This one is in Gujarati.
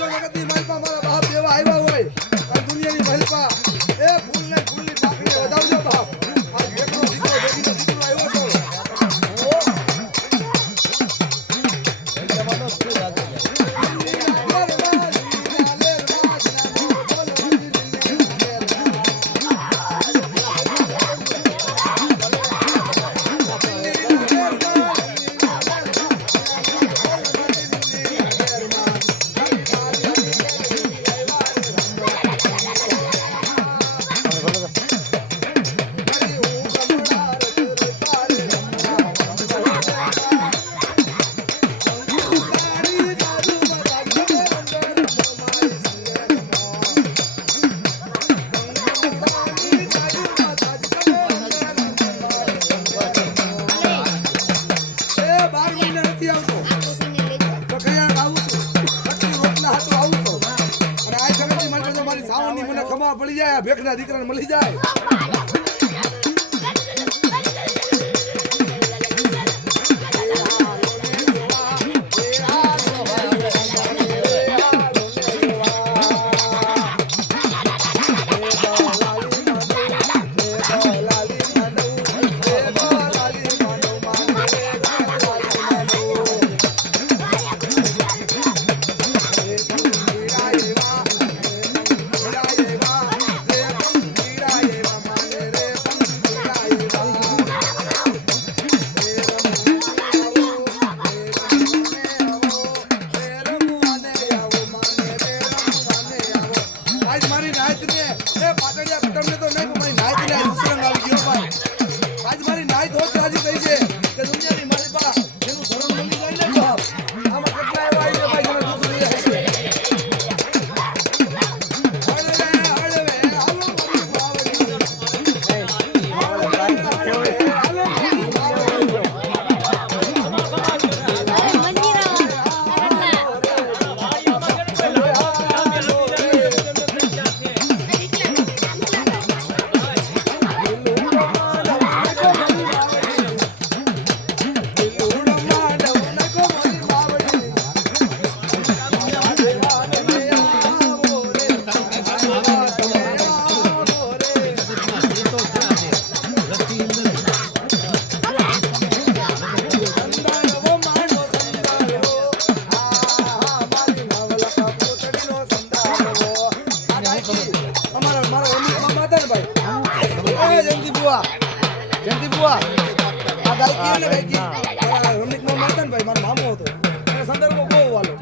જો જગતની મહેલપા મારા બાપ જેવા આવ્યા હોય આ દુનિયાની મહેલપા એ ફૂલની પાકડી વધાવજો બાપ આ એકનો દીકરો દેવીનો દીકરો આવ્યો છો પડી જાય ભેખના દીકરાને મળી જાય જયંતિ બુઆ આ ગાયકી રમણીકમાં મળતા ને ભાઈ મારો મામો હતો સંદર્ભ બહુ વાલો